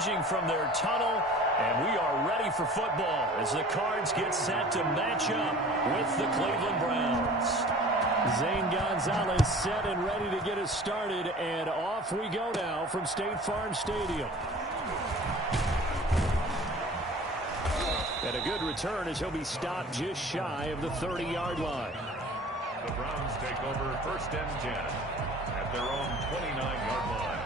emerging from their tunnel, and we are ready for football as the Cards get set to match up with the Cleveland Browns. Zane Gonzalez set and ready to get us started, and off we go now from State Farm Stadium. And a good return as he'll be stopped just shy of the 30-yard line. The Browns take over 1st and 10 at their own 29-yard line.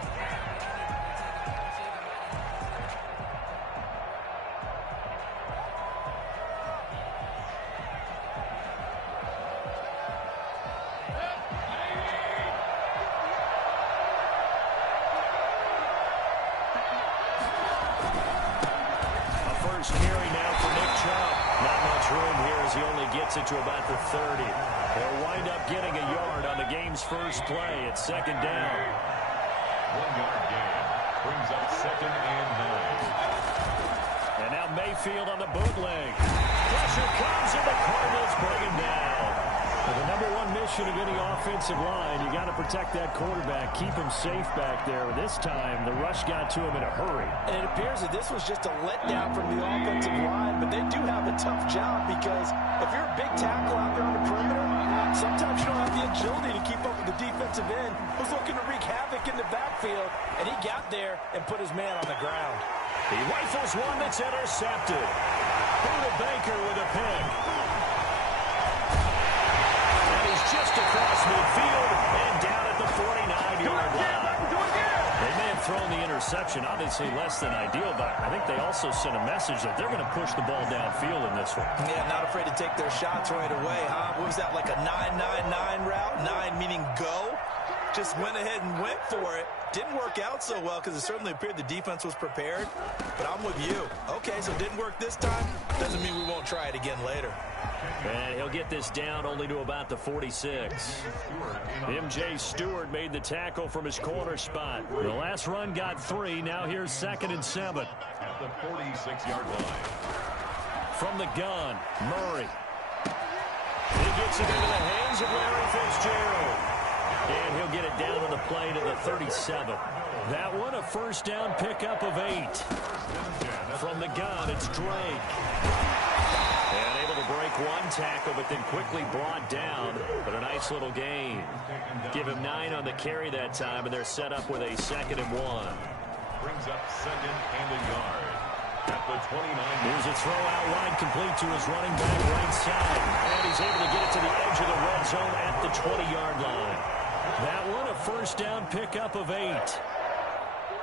It to about the 30. They'll wind up getting a yard on the game's first play at 2nd down. 1-yard gain brings up 2nd and 9. And now Mayfield on the bootleg. Pressure comes and the Cardinals bring him down. Well, the number one mission of any offensive line, you got to protect that quarterback, keep him safe back there. This time, the rush got to him in a hurry. And it appears that this was just a letdown from the offensive line, but they do have a tough job because if you're a big tackle out there on the perimeter, sometimes you don't have the agility to keep up with the defensive end who's looking to wreak havoc in the backfield, and he got there and put his man on the ground. He rifles one that's intercepted. Buda Baker with a pick. Just across midfield and down at the 49-yard line. They may have thrown the interception, obviously less than ideal, but I think they also sent a message that they're going to push the ball downfield in this one. Yeah, not afraid to take their shots right away, huh? What was that, like a 9-9-9 route? 9 meaning go? Just went ahead and went for it. Didn't work out so well because it certainly appeared the defense was prepared, but I'm with you. Okay, so it didn't work this time. Doesn't mean we won't try it again later. And he'll get this down only to about the 46. M.J. Stewart made the tackle from his corner spot. The last run got 3. Now here's 2nd and 7. At the 46-yard line. From the gun, Murray. He gets it into the hands of Larry Fitzgerald. And he'll get it down on the play to the 37. That one, a 1st down pickup of 8. From the gun, it's Drake. And able to break one tackle, but then quickly brought down. But a nice little gain. Give him 9 on the carry that time, and they're set up with a 2nd and 1. Brings up 2nd and a yard. At the 29. Here's a throw out wide, complete to his running back right side. And he's able to get it to the edge of the red zone at the 20-yard line. That one, a 1st down pickup of 8.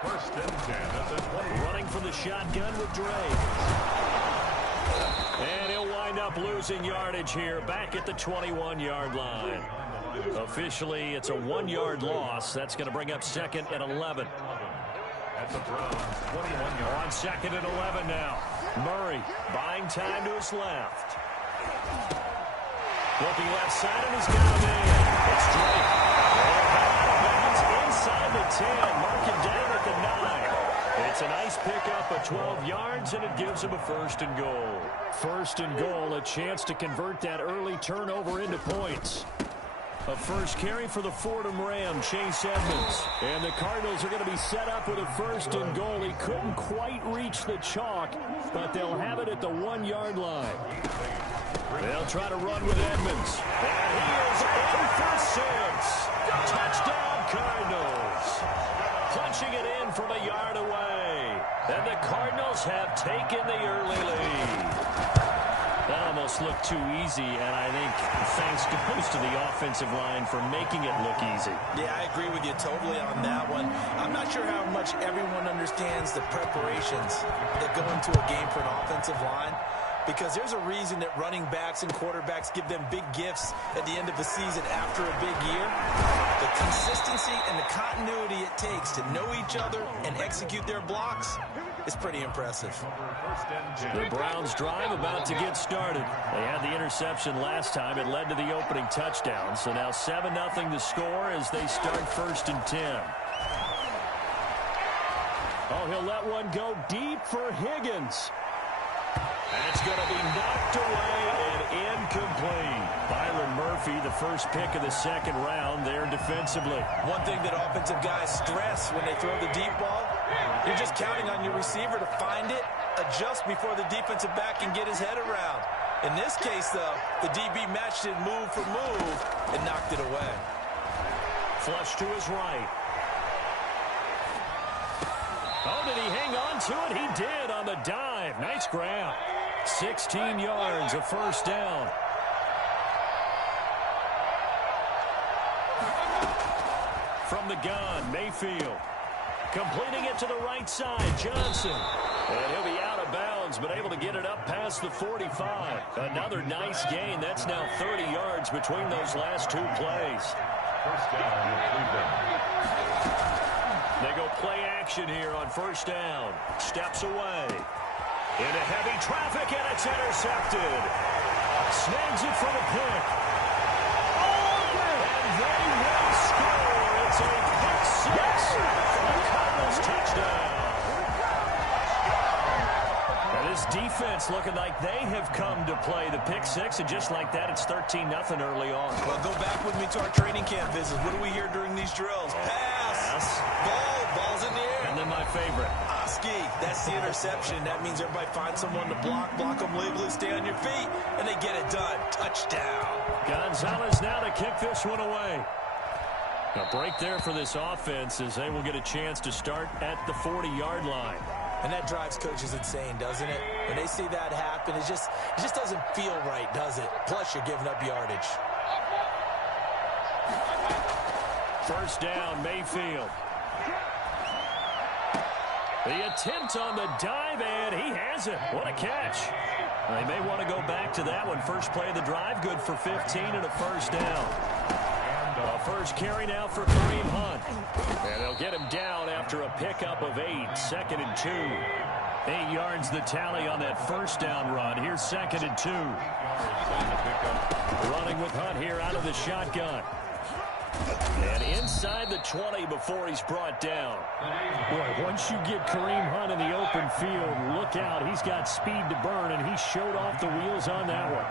1st and 10 at the 20. Running from the shotgun with Drake. And he'll wind up losing yardage here back at the 21-yard line. Officially, it's a 1-yard loss. That's going to bring up 2nd and 11. At the Browns, 21-yard. On 2nd and 11 now. Murray buying time to his left. Looking left side, and he's got him in. It's Drake. Inside the 10. Mark him down at the 9. It's a nice pickup of 12 yards, and it gives him a 1st and goal. 1st and goal, a chance to convert that early turnover into points. A first carry for the Fordham Ram, Chase Edmonds. And the Cardinals are going to be set up with a 1st and goal. He couldn't quite reach the chalk, but they'll have it at the 1-yard line. They'll try to run with Edmonds. And he is in for 6. Touchdown, Cardinals. Punching it in from a yard away. And the Cardinals have taken the early lead. That almost looked too easy, and I think thanks goes to the offensive line for making it look easy. Yeah, I agree with you totally on that one. I'm not sure how much everyone understands the preparations that go into a game for an offensive line, because there's a reason that running backs and quarterbacks give them big gifts at the end of the season after a big year. The consistency and the continuity it takes to know each other and execute their blocks is pretty impressive. The Browns drive about to get started. They had the interception last time. It led to the opening touchdown. So now 7-0 the score as they start 1st and 10. Oh, he'll let one go deep for Higgins. That's going to be knocked away and incomplete. Byron Byron Murphy, the first pick of the second round there defensively. One thing that offensive guys stress when they throw the deep ball, you're just counting on your receiver to find it, adjust before the defensive back can get his head around. In this case, though, the DB matched it move for move and knocked it away. Flush to his right. Oh, did he hang on to it? He did on the dive. Nice grab. 16 yards, a first down. From the gun, Mayfield. Completing it to the right side, Johnson. And he'll be out of bounds, but able to get it up past the 45. Another nice gain. That's now 30 yards between those last two plays. First down, Cleveland. They go play action here on first down. Steps away. Into heavy traffic, and it's intercepted. Snags it for the pick. And they will score. It's a pick six. The Cardinals touchdown. Now this defense looking like they have come to play the pick six, and just like that, it's 13-0 early on. Well, go back with me to our training camp visits. What do we hear during these drills? Pass. Ball's in the air. And then my favorite. Oski, that's the interception. That means everybody finds someone to block them legally, stay on your feet, and they get it done. Touchdown. Gonzalez now to kick this one away. A break there for this offense as they will get a chance to start at the 40-yard line. And that drives coaches insane, doesn't it? When they see that happen, it just doesn't feel right, does it? Plus, you're giving up yardage. First down, Mayfield. The attempt on the dive, and he has it. What a catch. They may want to go back to that one. First play of the drive, good for 15 and a first down. A first carry now for Kareem Hunt. And they'll get him down after a pickup of 8, 2nd and 2. 8 yards the tally on that first down run. Here's 2nd and 2. Running with Hunt here out of the shotgun. And inside the 20 before he's brought down. Boy, once you get Kareem Hunt in the open field, look out. He's got speed to burn, and he showed off the wheels on that one.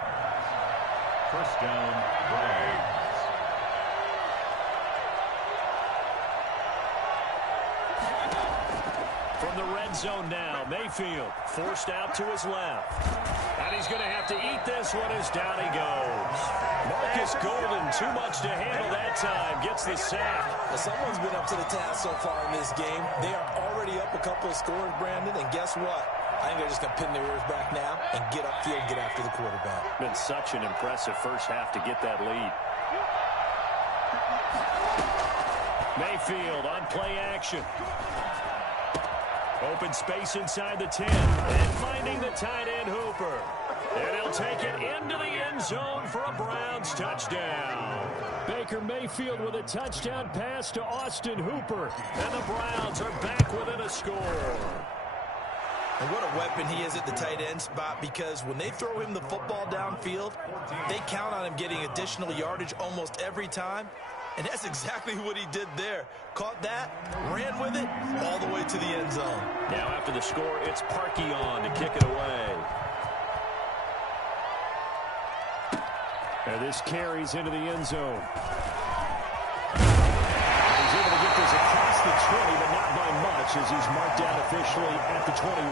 First down, Browns. From the red zone now, Mayfield forced out to his left. And he's going to have to eat this one as down he goes. Marcus Golden, too much to handle that time, gets the sack. Well, someone's been up to the task so far in this game. They are already up a couple of scores, Brandon, and guess what? I think they're just going to pin their ears back now and get upfield and get after the quarterback. Been such an impressive first half to get that lead. Mayfield on play action. Open space inside the 10. And finding the tight end Hooper. And he'll take it into the end zone for a Browns touchdown. Baker Mayfield with a touchdown pass to Austin Hooper. And the Browns are back within a score. And what a weapon he is at the tight end spot, because when they throw him the football downfield, they count on him getting additional yardage almost every time. And that's exactly what he did there. Caught that, ran with it, all the way to the end zone. Now after the score, it's Parkey on to kick it away. And this carries into the end zone. He's able to get this across the 20, but not by much, as he's marked down officially at the 21.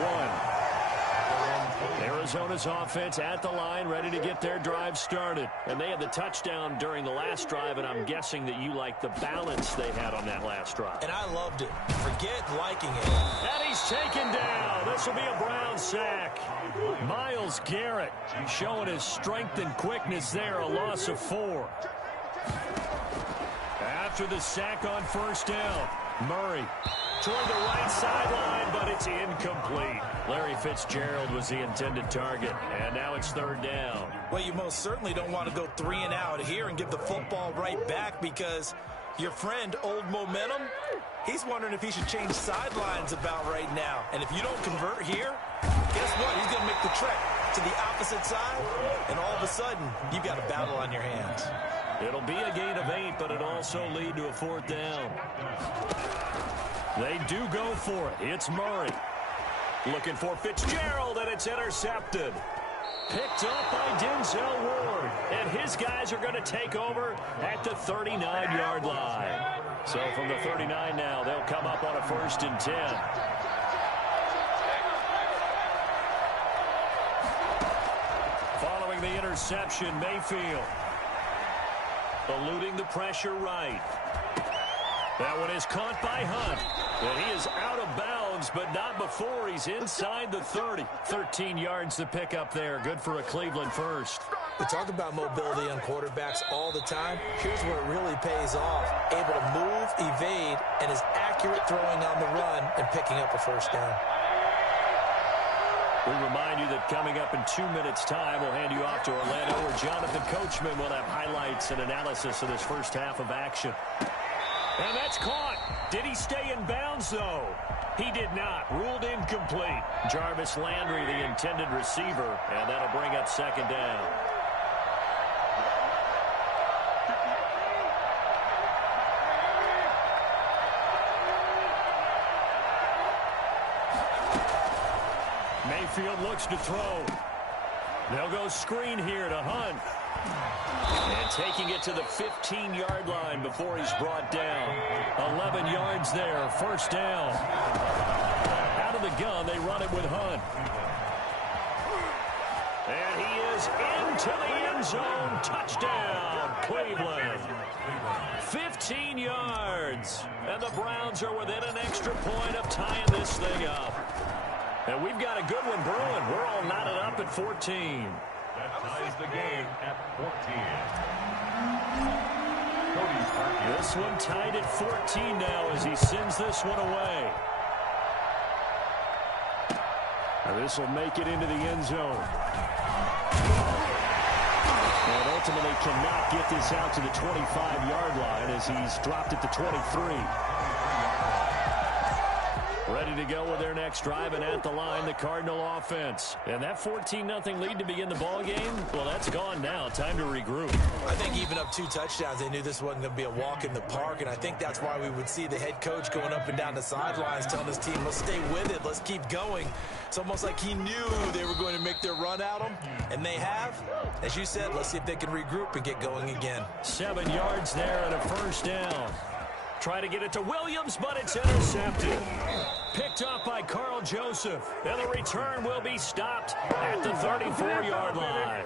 Arizona's offense at the line, ready to get their drive started. And they had the touchdown during the last drive, and I'm guessing that you like the balance they had on that last drive. And I loved it. Forget liking it. And he's taken down. This will be a Brown sack. Myles Garrett showing his strength and quickness there, a loss of 4. After the sack on first down, Murray toward the right sideline, but it's incomplete. Larry Fitzgerald was the intended target, and now it's third down. Well, you most certainly don't want to go 3 and out here and give the football right back, because your friend, Old Momentum, he's wondering if he should change sidelines about right now. And if you don't convert here, guess what? He's going to make the trek to the opposite side, and all of a sudden, you've got a battle on your hands. It'll be a gain of 8, but it'll also lead to a 4th down. They do go for it. It's Murray. Looking for Fitzgerald, and it's intercepted. Picked up by Denzel Ward. And his guys are going to take over at the 39-yard line. So from the 39 now, they'll come up on a 1st and 10. Following the interception, Mayfield. Eluding the pressure right. That one is caught by Hunt. And he is out of bounds, but not before he's inside the 30. 13 yards to pick up there. Good for a Cleveland first. We talk about mobility on quarterbacks all the time. Here's where it really pays off. Able to move, evade, and is accurate throwing on the run and picking up a 1st down. We remind you that coming up in 2 minutes' time, we'll hand you off to Orlando, where Jonathan Coachman will have highlights and analysis of this first half of action. And that's caught. Did he stay in bounds, though? He did not. Ruled incomplete. Jarvis Landry, the intended receiver, and that'll bring up 2nd down. Mayfield looks to throw. They'll go screen here to Hunt. And taking it to the 15-yard line before he's brought down. 11 yards there, 1st down. Out of the gun, they run it with Hunt. And he is into the end zone. Touchdown, Cleveland. 15 yards. And the Browns are within an extra point of tying this thing up. And we've got a good one brewing. We're all knotted up at 14. That ties the game at 14. This one tied at 14 now as he sends this one away. Now this will make it into the end zone. And ultimately cannot get this out to the 25-yard line as he's dropped at the 23. Ready to go with their next drive, and at the line, the Cardinal offense. And that 14-0 lead to begin the ball game, well, that's gone now. Time to regroup. I think even up 2 touchdowns, they knew this wasn't going to be a walk in the park, and I think that's why we would see the head coach going up and down the sidelines telling his team, let's stay with it, let's keep going. It's almost like he knew they were going to make their run at him, and they have. As you said, let's see if they can regroup and get going again. 7 yards there and a 1st down. Try to get it to Williams, but it's intercepted. Picked up by Carl Joseph. And the return will be stopped at the 34-yard line.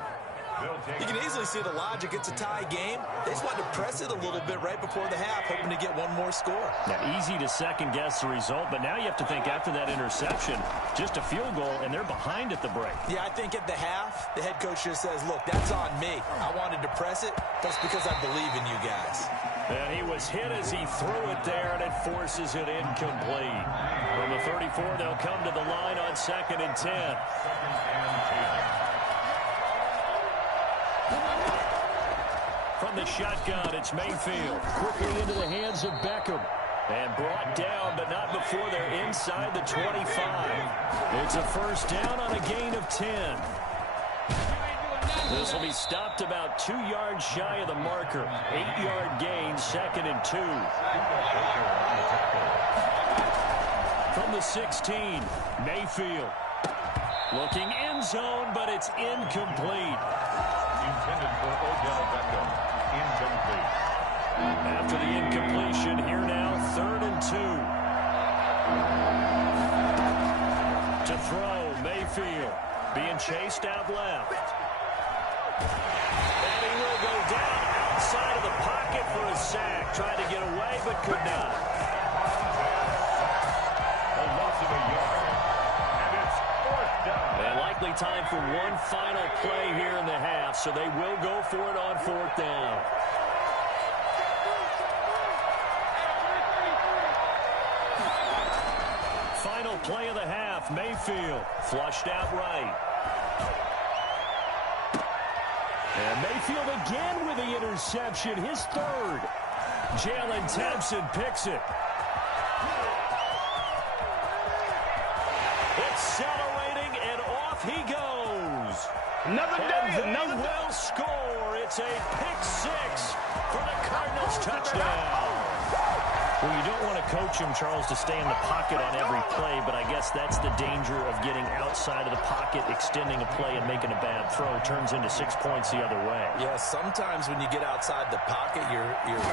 You can easily see the logic. It's a tie game. They just wanted to press it a little bit right before the half, hoping to get one more score. Now, easy to second-guess the result, but now you have to think after that interception, just a field goal, and they're behind at the break. Yeah, I think at the half, the head coach just says, look, that's on me. I wanted to press it, but it's because I believe in you guys. And he was hit as he threw it there, and it forces it incomplete. From the 34, they'll come to the line on 2nd and 10. From the shotgun, it's Mayfield. Quickly into the hands of Beckham. And brought down, but not before they're inside the 25. It's a 1st down on a gain of 10. This will be stopped about 2 yards shy of the marker. 8-yard gain, 2nd and 2. From the 16, Mayfield. Looking end zone, but it's incomplete. Intended for Odell Beckham. Incomplete. After the incompletion, here now, 3rd and 2. To throw, Mayfield. Being chased out left. And he will go down outside of the pocket for a sack. Tried to get away, but could not. A loss of a yard. And it's 4th down. And likely time for one final play here in the half, so they will go for it on 4th down. Final play of the half, Mayfield flushed out right. And Mayfield again with the interception, his 3rd. Jalen Thompson picks it. Accelerating, and off he goes. Another day, another will score. It's a pick 6 for the Cardinals touchdown. Well, you don't want to coach him, Charles, to stay in the pocket on every play, but I guess that's the danger of getting outside of the pocket, extending a play, and making a bad throw. Turns into 6 points the other way. Yeah, sometimes when you get outside the pocket, your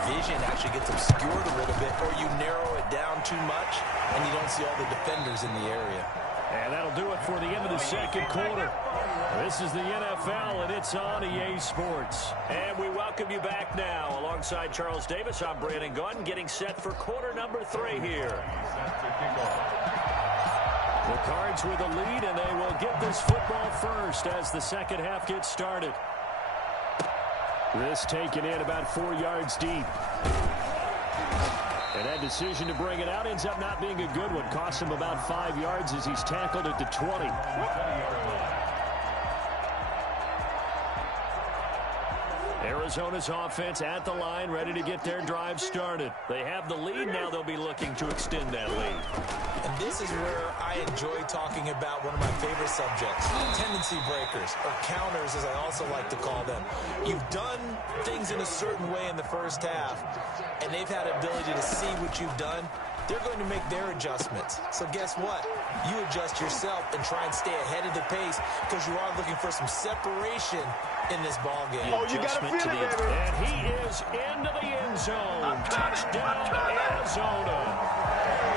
vision actually gets obscured a little bit, or you narrow it down too much, and you don't see all the defenders in the area. And that'll do it for the end of the second quarter. This is the NFL, and it's on EA Sports. And we welcome you back now. Alongside Charles Davis, I'm Brandon Gordon, getting set for quarter number 3 here. The Cards with a lead, and they will get this football first as the second half gets started. This taken in about 4 yards deep. And that decision to bring it out ends up not being a good one. Costs him about 5 yards as he's tackled at the 20. Arizona's offense at the line, ready to get their drive started. They have the lead. Now they'll be looking to extend that lead. And this is where I enjoy talking about one of my favorite subjects, tendency breakers, or counters, as I also like to call them. You've done things in a certain way in the first half, and they've had ability to see what you've done. They're going to make their adjustments. So guess what? You adjust yourself and try and stay ahead of the pace because you are looking for some separation in this ball game. Oh, you got to feel it, baby. And he is into the end zone. Touchdown, Arizona.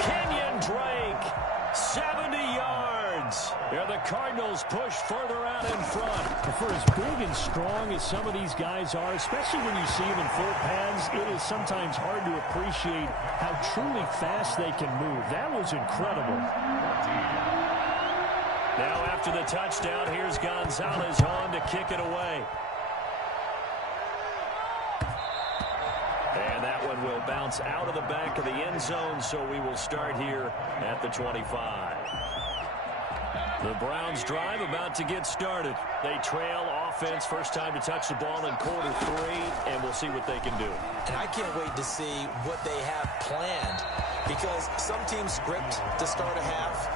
Kenyon Drake, 70 yards. And the Cardinals push further out in front. For as big and strong as some of these guys are, especially when you see them in full pads, it is sometimes hard to appreciate how truly fast they can move. That was incredible. Now after the touchdown, here's Gonzalez on to kick it away. And that one will bounce out of the back of the end zone, so we will start here at the 25. The Browns drive about to get started. They trail offense, first time to touch the ball in quarter 3, and we'll see what they can do. And I can't wait to see what they have planned, because some teams script to start a half.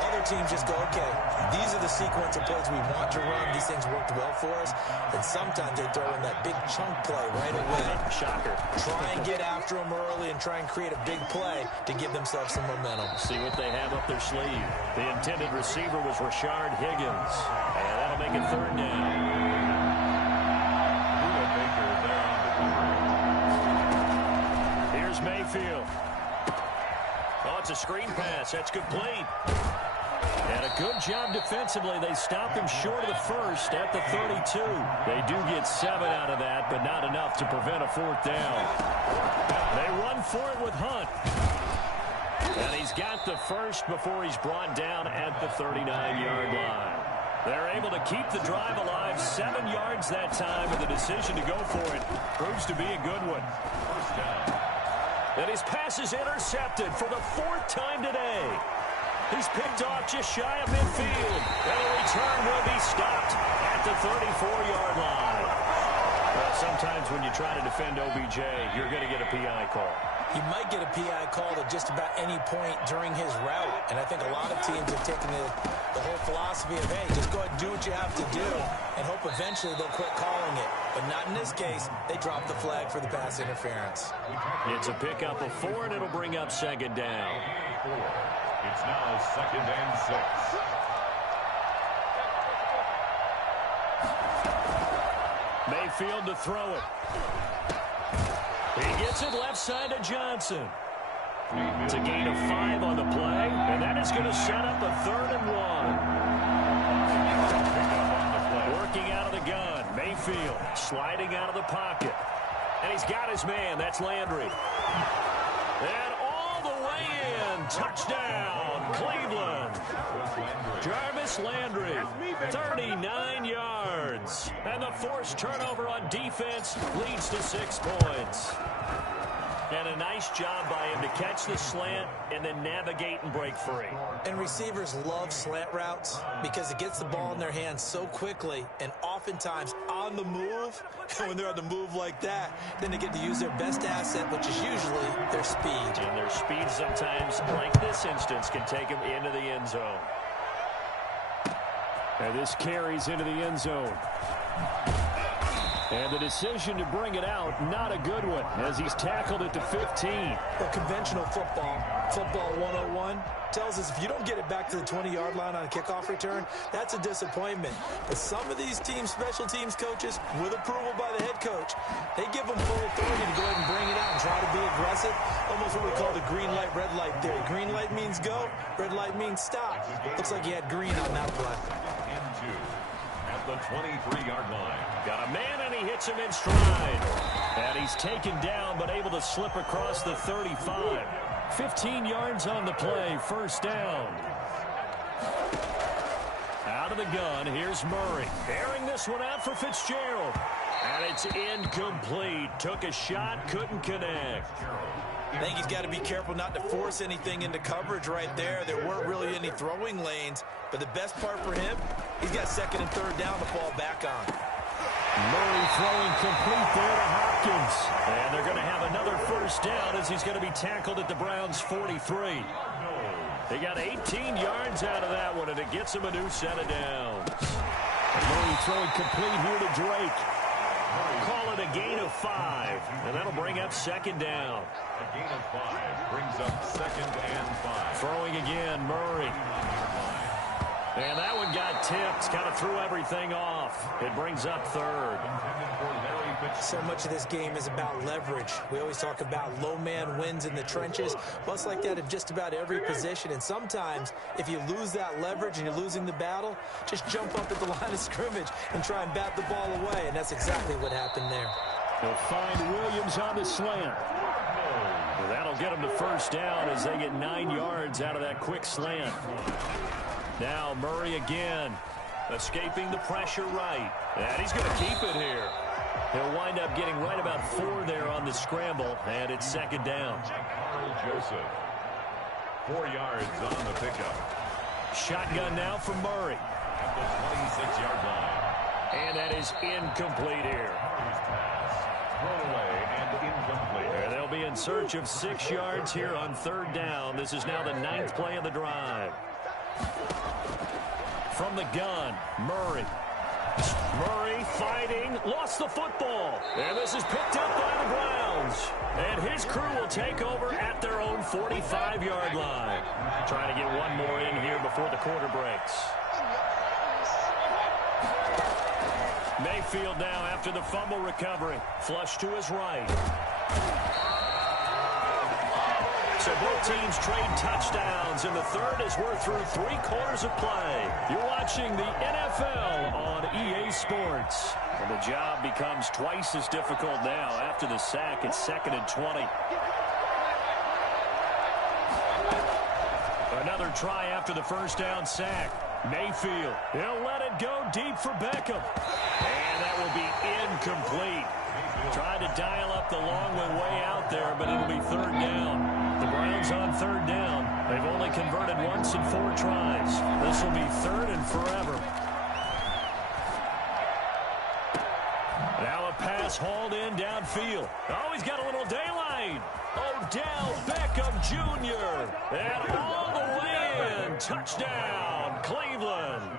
Other teams just go, okay, these are the sequence of plays we want to run. These things worked well for us. And sometimes they throw in that big chunk play right away. Shocker. Try and get after them early and try and create a big play to give themselves some momentum. See what they have up their sleeve. The intended receiver was Rashard Higgins. And that'll make it third down. Here's Mayfield. Oh, it's a screen pass. That's complete. And a good job defensively. They stopped him short of the first at the 32. They do get 7 out of that, but not enough to prevent a fourth down. They run for it with Hunt. And he's got the first before he's brought down at the 39-yard line. They're able to keep the drive alive, 7 yards that time, and the decision to go for it proves to be a good one. And his pass is intercepted for the 4th time today. He's picked off just shy of midfield. And the return will be stopped at the 34-yard line. Well, sometimes when you try to defend OBJ, you're going to get a PI call. You might get a PI call at just about any point during his route. And I think a lot of teams have taken the whole philosophy of, hey, just go ahead and do what you have to do and hope eventually they'll quit calling it. But not in this case. They dropped the flag for the pass interference. It's a pickup of 4, and it'll bring up second down. It's now 2nd and 6. Mayfield to throw it. He gets it left side to Johnson. It's a gain of 5 on the play, and that is going to set up a 3rd and 1. Working out of the gun. Mayfield sliding out of the pocket. And he's got his man. That's Landry. And all the way in. Touchdown, Cleveland. Jarvis Landry, 39 yards. And the forced turnover on defense leads to 6 points. And a nice job by him to catch the slant and then navigate and break free. And receivers love slant routes because it gets the ball in their hands so quickly and oftentimes on the move. And when they're on the move like that, then they get to use their best asset, which is usually their speed. And their speed sometimes, like this instance, can take them into the end zone. And this carries into the end zone. And the decision to bring it out, not a good one, as he's tackled it to 15. Well, conventional football 101, tells us if you don't get it back to the 20-yard line on a kickoff return, that's a disappointment. But some of these special teams coaches, with approval by the head coach, they give them full authority to go ahead and bring it out and try to be aggressive. Almost what we call the green light, red light theory. Green light means go, red light means stop. Looks like he had green on that play. Into at the 23-yard line. Got a man, and he hits him in stride. And he's taken down, but able to slip across the 35. 15 yards on the play, first down. Out of the gun, here's Murray. Airing this one out for Fitzgerald. And it's incomplete. Took a shot, couldn't connect. I think he's got to be careful not to force anything into coverage right there. There weren't really any throwing lanes. But the best part for him, he's got second and third down to fall back on. Murray throwing complete there to Hopkins. And they're going to have another first down as he's going to be tackled at the Browns' 43. They got 18 yards out of that one, and it gets him a new set of downs. And Murray throwing complete here to Drake. Call it a gain of 5, and that'll bring up second down. A gain of 5 brings up second and 5. Throwing again, Murray. And that one got tipped, kind of threw everything off. It brings up third. So much of this game is about leverage. We always talk about low man wins in the trenches. Well, it's like that in just about every position. And sometimes, if you lose that leverage and you're losing the battle, just jump up at the line of scrimmage and try and bat the ball away. And that's exactly what happened there. They'll find Williams on the slant. Well, that'll get them to first down as they get 9 yards out of that quick slant. Now Murray again, escaping the pressure right. And he's going to keep it here. He'll wind up getting right about 4 there on the scramble, and it's second down. Carl Joseph, 4 yards on the pickup. Shotgun now from Murray. At the 26-yard line. And that is incomplete here. Throw away and incomplete. And they'll be in search of 6 yards here on third down. This is now the 9th play of the drive. From the gun, Murray. Murray fighting, lost the football. And this is picked up by the Browns. And his crew will take over at their own 45-yard line. Trying to get one more in here before the quarter breaks. Mayfield now after the fumble recovery. Flush to his right. So both teams trade touchdowns, and the third as we're through 3 quarters of play. You're watching the NFL on EA Sports. And the job becomes twice as difficult now after the sack. It's 2nd and 20. Another try after the first down sack. Mayfield, he'll let it go deep for Beckham. And that will be incomplete. Tried to dial up the long one way out there, but it'll be third down. The Browns on third down. They've only converted once in 4 tries. This will be third and forever. Now a pass hauled in downfield. Oh, he's got a little daylight. Odell Beckham Jr. And all the way in. Touchdown, Cleveland.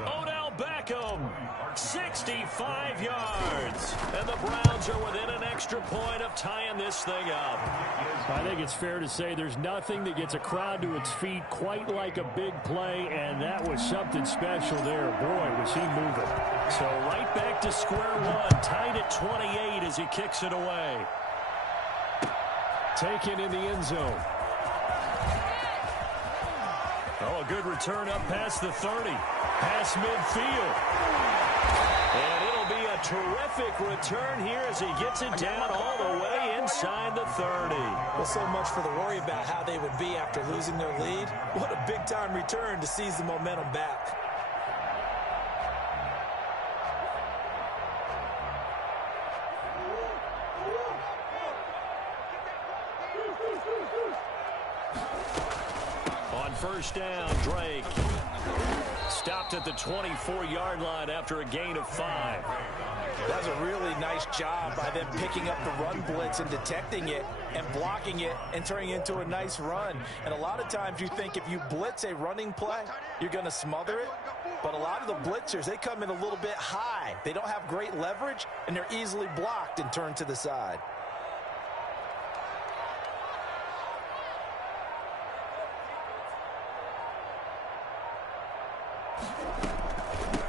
Odell Beckham, 65 yards. And the Browns are within an extra point of tying this thing up. I think it's fair to say there's nothing that gets a crowd to its feet quite like a big play, and that was something special there. Boy, was he moving. So right back to square one, tied at 28 as he kicks it away. Taken in the end zone. Oh, a good return up past the 30. Past midfield. And it'll be a terrific return here as he gets it down all the way inside the 30. Well, so much for the worry about how they would be after losing their lead. What a big-time return to seize the momentum back. On first down, Drake. Stopped at the 24-yard line after a gain of 5. That was a really nice job by them picking up the run blitz and detecting it and blocking it and turning it into a nice run. And a lot of times you think if you blitz a running play, you're going to smother it. But a lot of the blitzers, they come in a little bit high. They don't have great leverage, and they're easily blocked and turned to the side.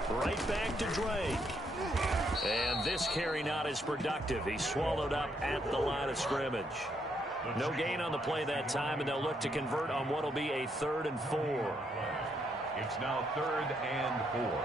Right back to Drake. And this carry not as productive. He's swallowed up at the line of scrimmage. No gain on the play that time, and they'll look to convert on what will be a 3rd and 4. It's now 3rd and 4.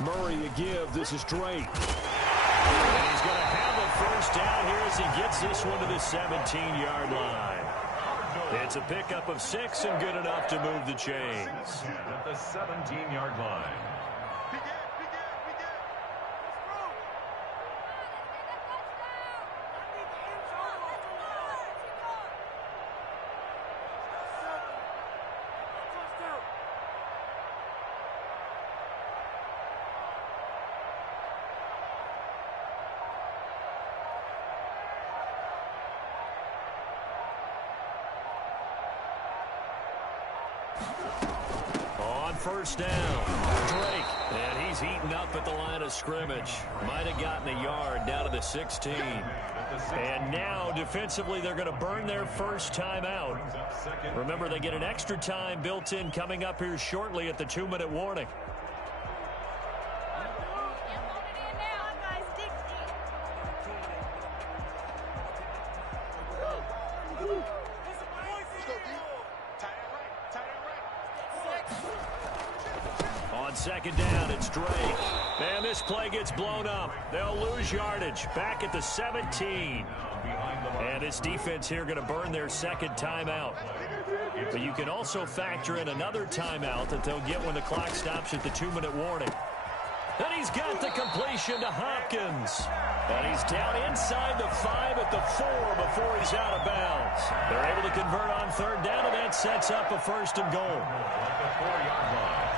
Murray a give. This is Drake. And he's going to have a first down here as he gets this one to the 17-yard line. It's a pickup of 6 and good enough to move the chains. At the 17-yard line. On first down, Drake. And he's eaten up at the line of scrimmage. Might have gotten a yard down to the 16. And now, defensively, they're going to burn their first timeout. Remember, they get an extra time built in coming up here shortly at the 2-minute warning. Second down, it's Drake. And this play gets blown up. They'll lose yardage. Back at the 17. And this defense here going to burn their second timeout. But you can also factor in another timeout that they'll get when the clock stops at the 2-minute warning. And he's got the completion to Hopkins. And he's down inside the 5 at the 4 before he's out of bounds. They're able to convert on 3rd down, and that sets up a 1st and goal. At the 4-yard line.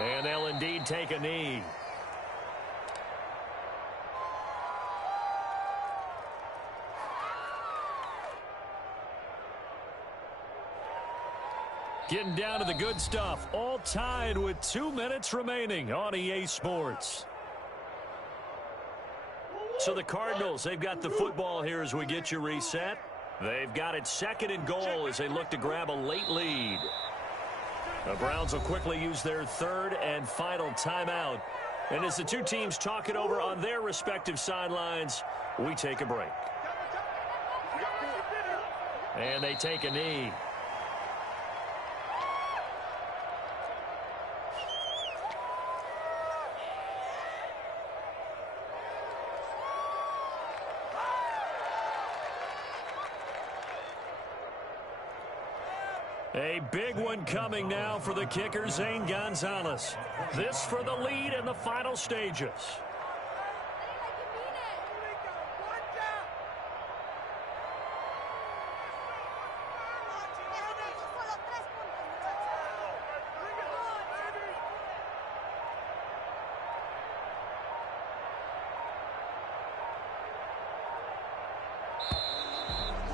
And they'll indeed take a knee. Getting down to the good stuff. All tied with 2 minutes remaining on EA Sports. So the Cardinals, they've got the football here as we get you reset. They've got it 2nd and goal as they look to grab a late lead. The Browns will quickly use their 3rd and final timeout. And as the two teams talk it over on their respective sidelines, we take a break. And they take a knee. A big one coming now for the kicker, Zane Gonzalez. This for the lead in the final stages.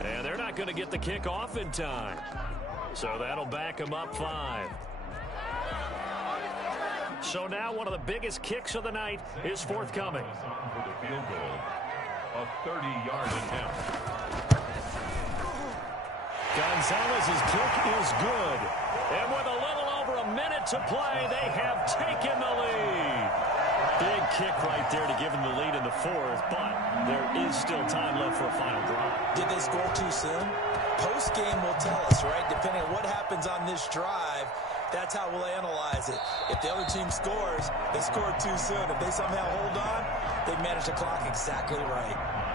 And they're not going to get the kick off in time. So that'll back him up 5. So now one of the biggest kicks of the night is forthcoming. For the field goal, a 30-yard attempt. Gonzalez's kick is good. And with a little over a minute to play, they have taken the lead. Big kick right there to give them the lead in the fourth, but there is still time left for a final drive. Did they score too soon? Post-game will tell us, right? Depending on what happens on this drive, that's how we'll analyze it. If the other team scores, they scored too soon. If they somehow hold on, they managed the clock exactly right.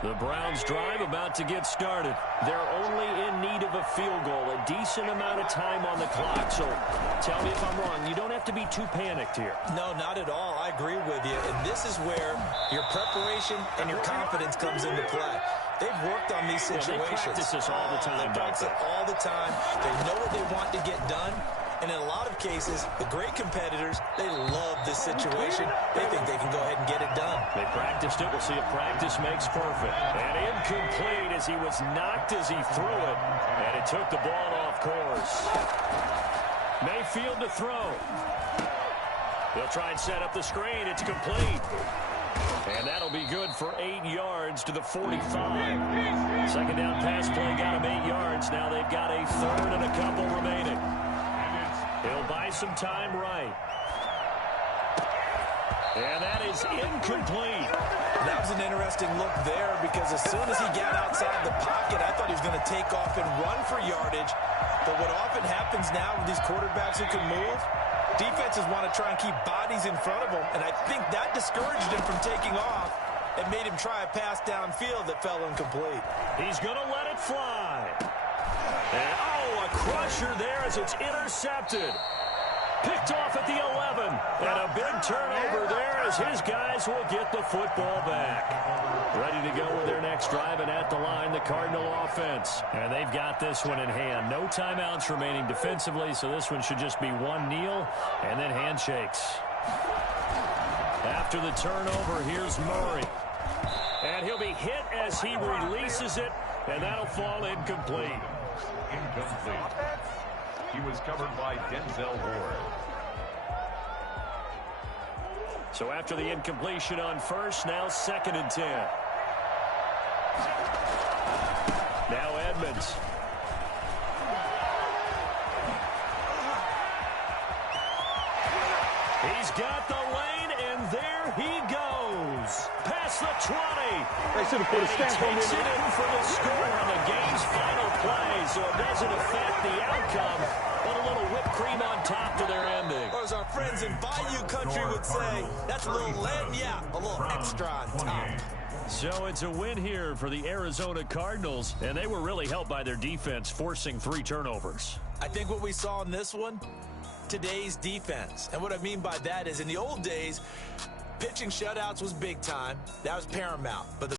The Browns drive about to get started. They're only in need of a field goal, a decent amount of time on the clock. So tell me if I'm wrong. You don't have to be too panicked here. No, not at all. I agree with you. And this is where your preparation and your confidence comes into play. They've worked on these situations. They practice this all the time. They practice it all the time. They know what they want to get done. And in a lot of cases, the great competitors, they love this situation. They think they can go ahead and get it done. They practiced it. We'll see if practice makes perfect. And incomplete as he was knocked as he threw it. And it took the ball off course. Mayfield to throw. They'll try and set up the screen. It's complete. And that'll be good for 8 yards to the 45. Second down pass play got him 8 yards. Now they've got a third and a couple remaining. He'll buy some time right. And that is incomplete. That was an interesting look there because as soon as he got outside the pocket, I thought he was going to take off and run for yardage. But what often happens now with these quarterbacks who can move, defenses want to try and keep bodies in front of them. And I think that discouraged him from taking off and made him try a pass downfield that fell incomplete. He's going to let it fly. And, a crusher there as it's intercepted. Picked off at the 11. And a big turnover there as his guys will get the football back. Ready to go with their next drive, and at the line, the Cardinal offense. And they've got this one in hand. No timeouts remaining defensively, so this one should just be one kneel and then handshakes. After the turnover, here's Murray. And he'll be hit as he releases it, and that'll fall incomplete. Incomplete. He was covered by Denzel Ward. So after the incompletion on first, now 2nd and 10. Now Edmonds. He's got the lane, and there he goes. Past the 20. They should have put a stamp on Takes it in for the score on the game's final play, so it doesn't affect the outcome, but a little whipped cream on top to their ending. Or as our friends in Bayou Country would say, that's a little lagniappe, a little extra on top. So it's a win here for the Arizona Cardinals, and they were really helped by their defense, forcing 3 turnovers. I think what we saw in this one, today's defense. And what I mean by that is in the old days, pitching shutouts was big time. That was paramount. But the